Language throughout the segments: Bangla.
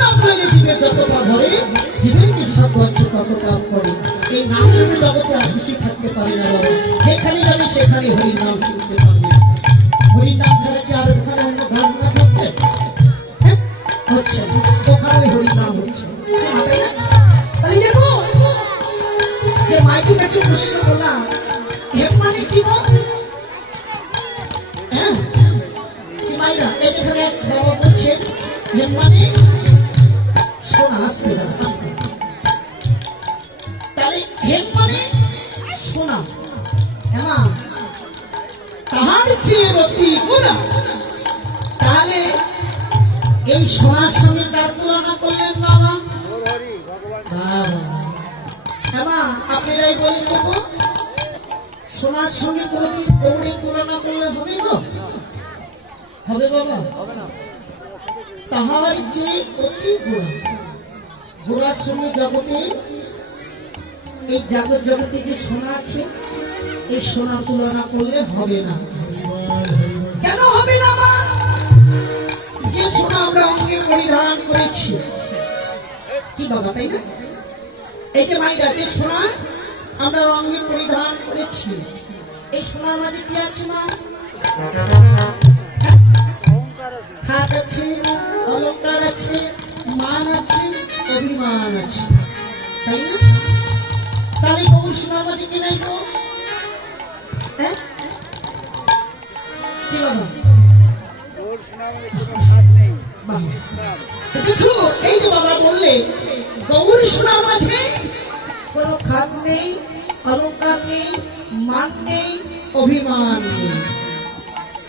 নাম লইলে জীবে যত পাপ হবে, জীবের নিঃশ্বাস বর্ষ তত পাপ করে। এই নামের জগতে আর কিছু থাকতে পারে না বাবা। যেখানে যাবে সেখানে হরির নাম শুনতে পারবে। হরির নাম ছাড়া কি আর ওখানে অন্য গাছ না হচ্ছে? হচ্ছে ওখানে হরির নাম হচ্ছে। তাই দেখো যে মাইকে কাছে প্রশ্ন করলাম, হেম মানে কি বল? হ্যাঁ কি মাইরা এই যেখানে বাবা বলছে হেম মানে সোনা। আসবে আসবে, তাহলে হেম মানে সোনা। হ্যাঁ তাহার চেয়ে অতি গুণা। তাহলে এই সোনার সঙ্গে তার তুলনা করলেন বাবা। হ্যাঁ আপনারাই বলেন বাবু, সোনার সঙ্গে কোনদিন গৌরীর তুলনা করলে হবে না? হবে বাবা? তাহার যে অতি গুণা। গোড়ার সঙ্গে জগতে, এই জগৎ জগতে যে সোনা আছে, এই সোনা তুলনা করলে হবে না। কেন হবে না মা? যে সোনা আমরা অঙ্গে পরিধান করেছি, কি বাবা তাই না? এই যে মাইরা যে সোনা আমরা অঙ্গে পরিধান করেছি, এই সোনার মাঝে কি আছে মা? খাদ আছে, অলঙ্কার আছে, মান আছে, অভিমান আছে, তাই না? তাহলে বহু সোনার মাঝে কি নাই গো? হ্যাঁ কি বাবা? দেখো এই যে বাবা বললে গৌর সোনার মাঝে কোনো খাদ নেই, অলঙ্কার নেই, মান নেই, অভিমান নেই।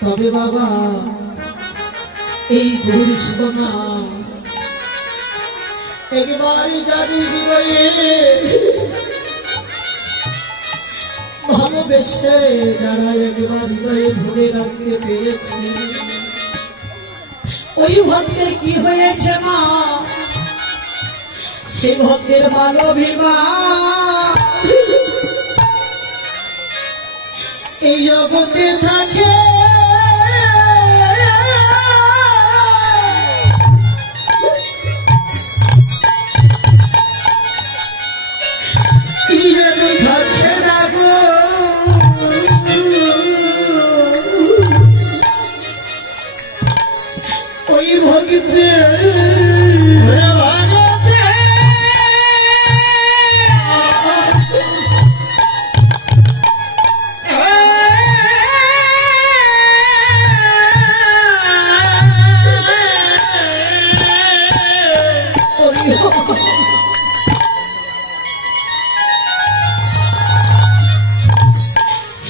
তবে বাবা এই গৌর সোনা একবারে যাদের হৃদয়ে ভালোবেসে যারা একবার হৃদয়ে ধরে রাখতে পেরেছে, ওই ভক্তের কি হয়েছে মা? সে ভক্তের মানবিমান এই জগতে থাকে। থাকে না গো ওই ভক্তের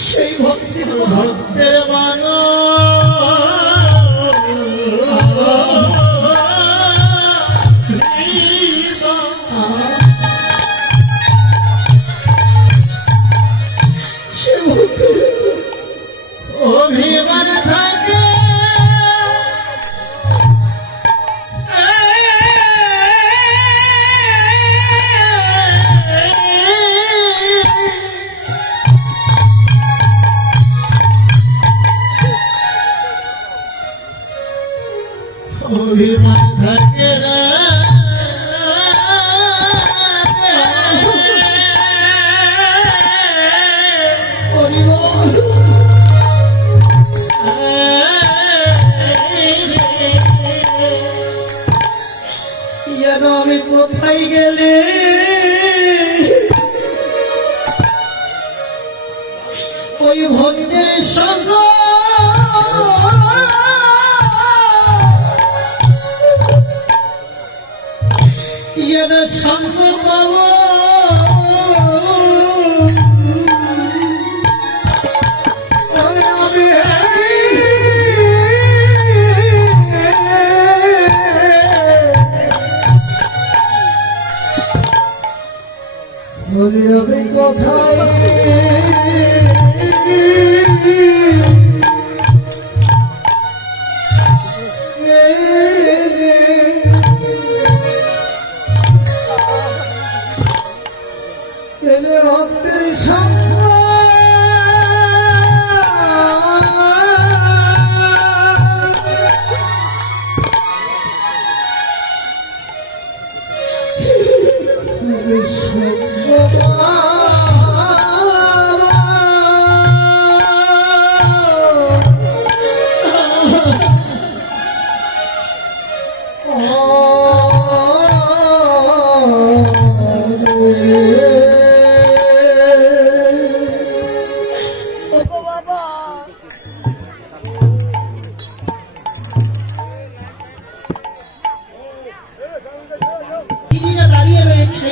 সেই ভক্তের মানো সে ভক্তের অভিমান থাকে। অভিমান থাকে না যেন আমি কোথায় গেলে ওই ভক্তের সঙ্গ যেন সঙ্গ পাব। বলে আমি কোথায় গেলে ভক্তের সঙ্গ দাঁড়িয়ে রয়েছে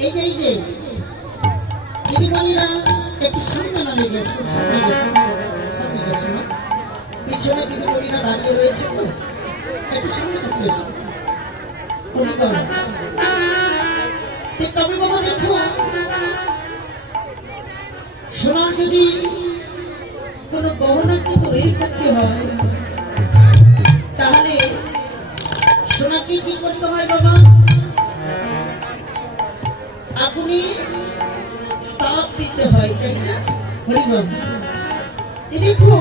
এই যে দিদিমণিরা একটু সামনে দাঁড়িয়ে গেছে সামনে গেছে না পিছনে দিদিমণিরা দাঁড়িয়ে রয়েছে তো একটু সামনে চলে এসো তবে বাবা দেখো সোনার যদি কোনো গহনাকে তৈরি করতে হয় তাহলে সোনাকে কি করতে হয় বাবা আগুনে তাপ দিতে হয় তাই না হরিবাবু দেখো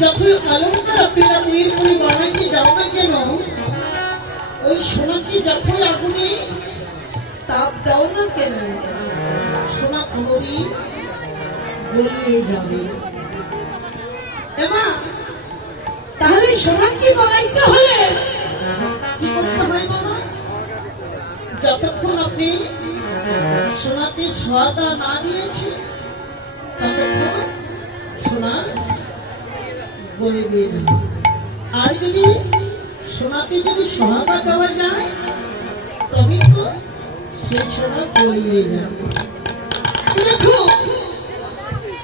যত অলঙ্কার আপনারা তৈরি করে বানাইতে যাও না কেন ওই সোনাকে যতই আগুনে তাপ দাও না কেন সোনা কোনোদিন গলিয়ে যাবে তাহলে সোনাকে বানাইতে হলে কি করতে হয় বাবা যতক্ষণ আপনি সোনাতে সোয়াদা না দিয়েছে ততক্ষণ সোনা গলিবে না আর যদি সোনাতে যদি সোহাগা দেওয়া যায় তবে তো সেই সোনা গলিয়ে যাবে দেখো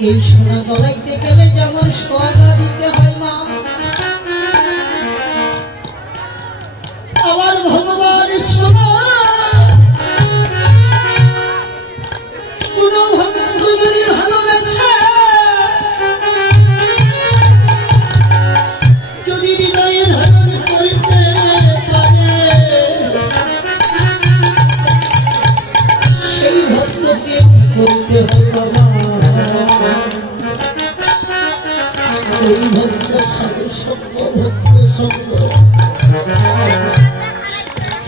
এই সোনা গলাইতে গেলে যেমন সোহাগা দিতে হয় মা আবার ভগবান সোনা কোন ভক্ত যদি ভালোবাসে যদি হৃদয়ে ধারণ করতে পারে সেই ভক্তকে করতে হয় বাবা ওই ভক্ত সাধু সঙ্গ ভক্ত সঙ্গ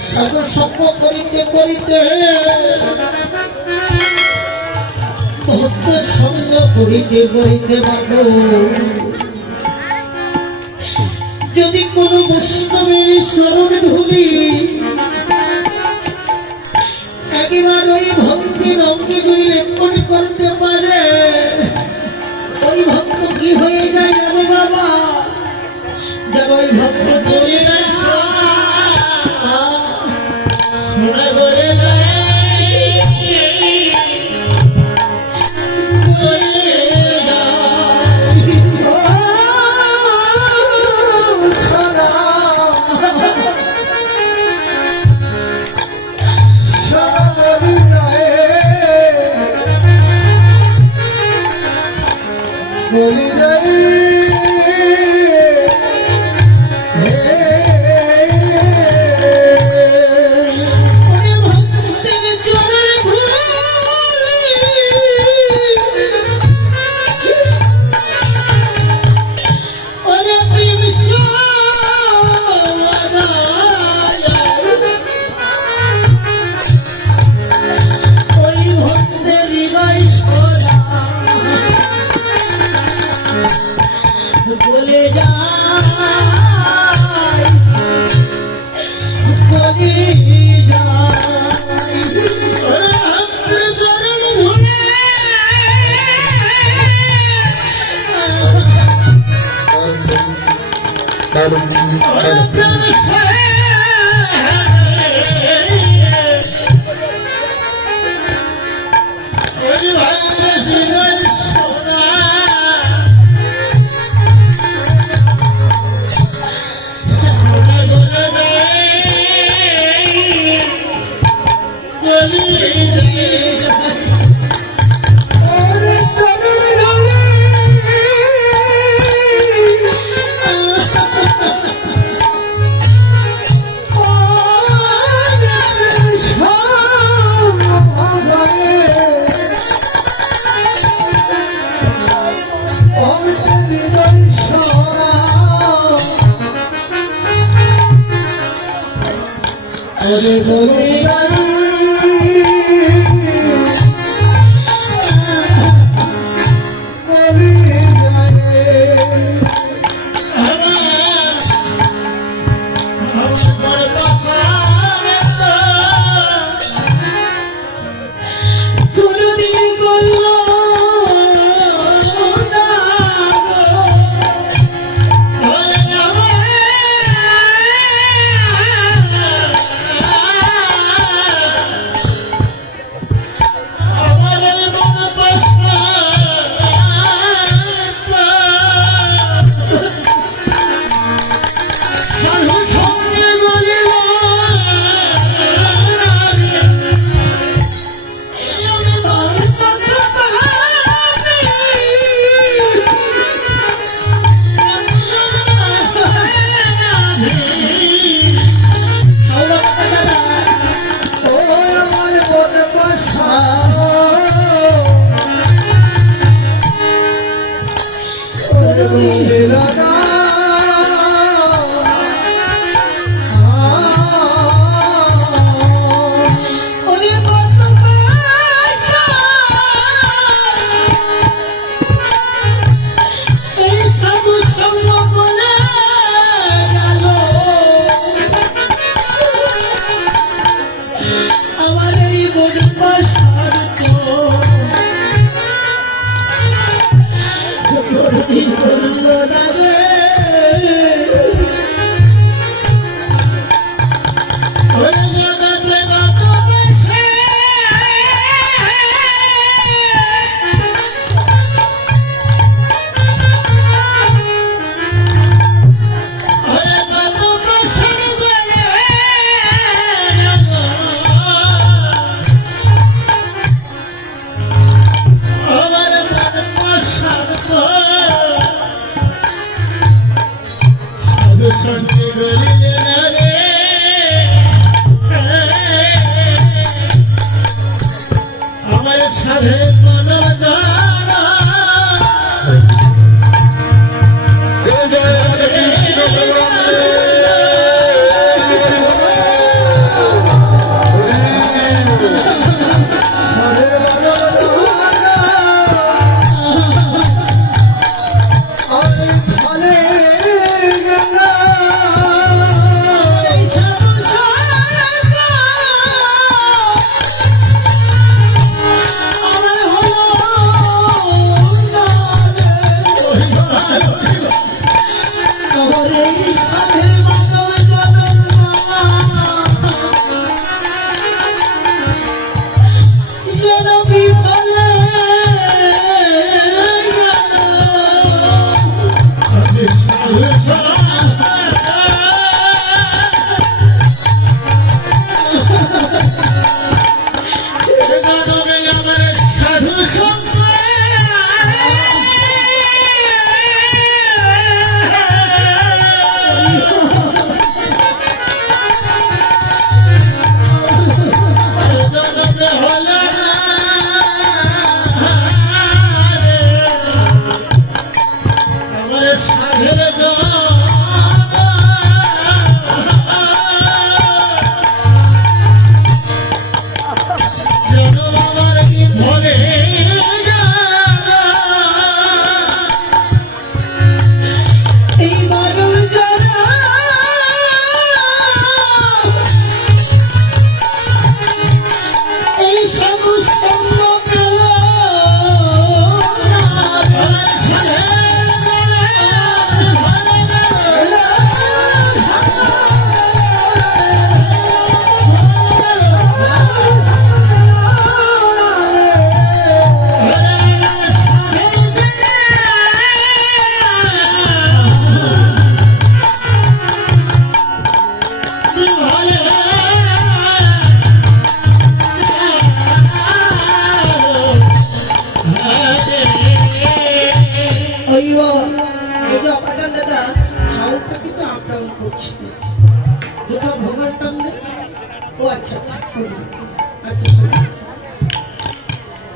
সাধু সঙ্গ করিতে করিতে ভক্ত সঙ্গ করিতে করিতে বাবু যদি কোন বৈষ্ণবের শরণ ধুলি একবার ওই ভক্তির অঙ্গে যদি লেপন করতে পারে ওই ভক্ত কি হয়ে যায় জানো বাবা যেন ওই ভক্ত চলে যায় সোনা বলে যায় বলি যাই বলে যায় বলে যায় চরণ ধরে বলে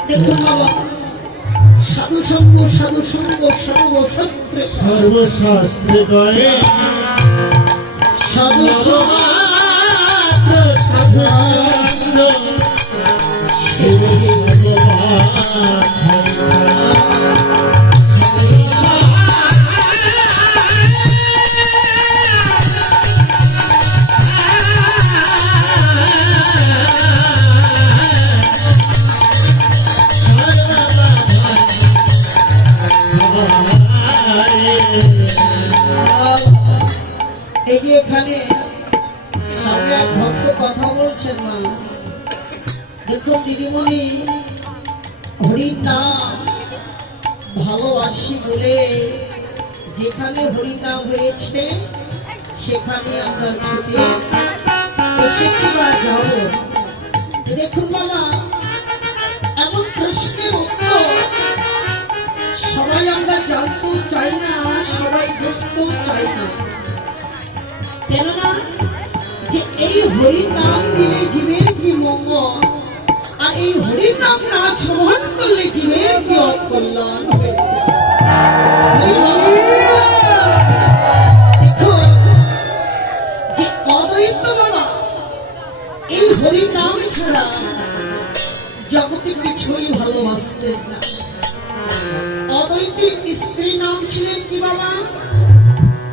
দেখুন বাবা, সাধু সঙ্গ সর্বশাস্ত্রে সর্বশাস্ত্রে গয়ে সাধু সামনে এক ভক্ত কথা বলছেন মা। দেখুন দিদিমণি, হরির নাম ভালোবাসি বলে যেখানে হরি নাম হয়েছে সেখানে আমরা ছুটে এসেছি বা যাব। দেখুন মামা, এমন প্রশ্নের উত্তর সবাই আমরা জানতেও চাই না, সবাই বুঝতেও চাই না। কেননা যে এই হরি নাম নিলে জীবের কি মঙ্গল, আর এই হরি নাম না শ্রবণ করলে জীবের কি অকল্যাণ হবে। দেখুন যে অদ্বৈত বাবা এই হরি নাম ছাড়া জগতে কিছুই ভালোবাসতেন না। অদ্বৈতের স্ত্রী নাম ছিলেন কি বাবা?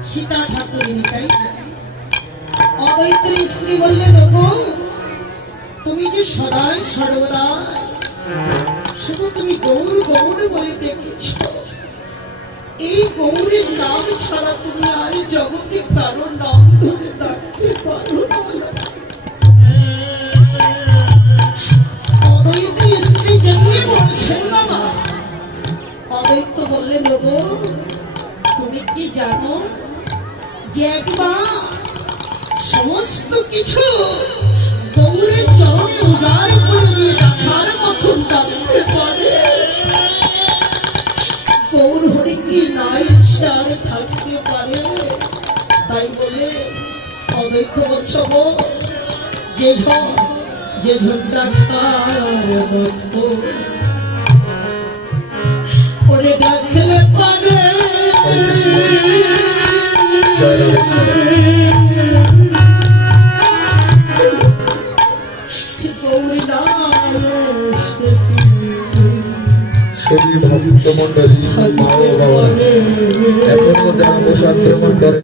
সীতা ঠাকুরিনী, তাই না? অদ্বৈতের স্ত্রী বললেন, ওগো তুমি যে সদাই সর্বদা শুধু তুমি গৌর গৌর বলে ডেকেছ, এই গৌরের নাম ছাড়া তুমি আর জগতে কারো নাম ধরে ডাকতে পারো না। অদ্বৈতের স্ত্রী যেমনি বলছেন বাবা, অদ্বৈত বললেন, ওগো তুমি কি জানো যে একবার সমস্ত কিছু গৌরের চরণে উজাড় করে দিয়ে রাখার মতন ডাকতে পারে? গৌর হরি কি নাই আর থাকতে পারে? তাই বলে অদ্বৈত বলছো যে ঝড়টা খার মতো ওরে ডাকলে পারে। ভক্ত মন্ডলী মা বাবা এখনো যারা প্রসাদ গ্রহণ করে